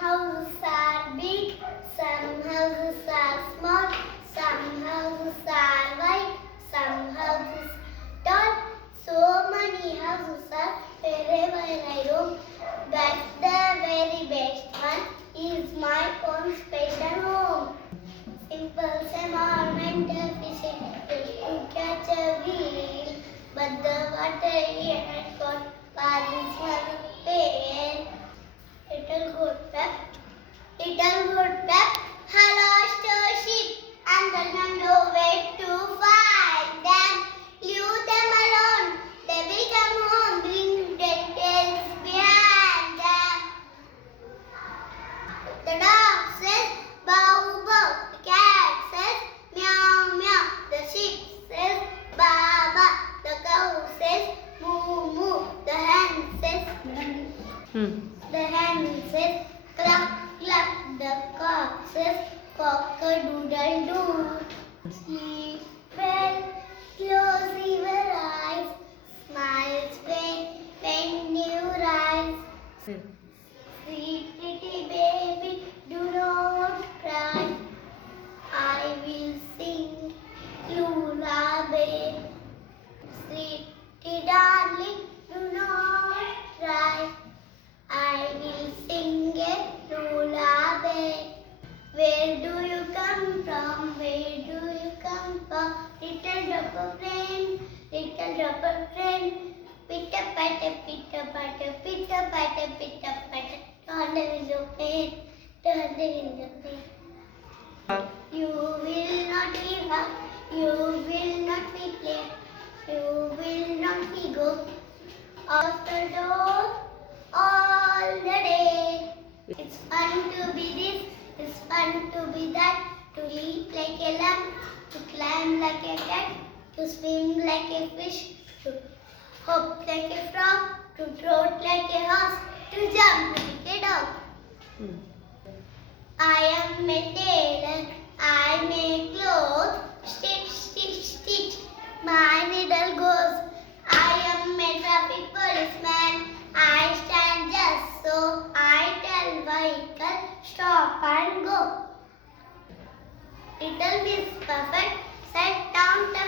houses are big, some houses are small, some houses are white, some houses tall. So many houses are wherever I roam, but the very best one is my own special home. Simple environmental fishing to catch a wheel, but the water here had got parents were pain. Little good pep, hello starship, and doesn't know where to find them. Leave them alone, they will come home, bring their tails behind them. The dog says bow bow, the cat says meow meow, the sheep says ba ba, the cow says moo moo, the hen says cluck cluck, the cock says cock a doodle doo. Sleep well, close your eyes, smile when you rise. Sweet pretty baby, do not cry. I will sing lullaby. Sweetie darling, do not cry. I will sing a lullaby. Where do you come from? Where do you come from? Little drop of rain, little drop of rain. Pitter patter, pitter patter, pitter patter, pitter patter. Turn the window pane, turn the window pane. You will not give up, you will not be late, you will not be go out the door all the day. It's fun to be this, it's fun to be that, to leap like a lamb, to climb like a cat, to swim like a fish, to hop like a frog, to trot like a horse, to jump like a dog. I am a tailor, I make clothes, stitch, stitch, stitch, my needle goes. I am a traffic policeman, I stand just so, I tell vehicle, stop and go. Little Miss Perfect sat down to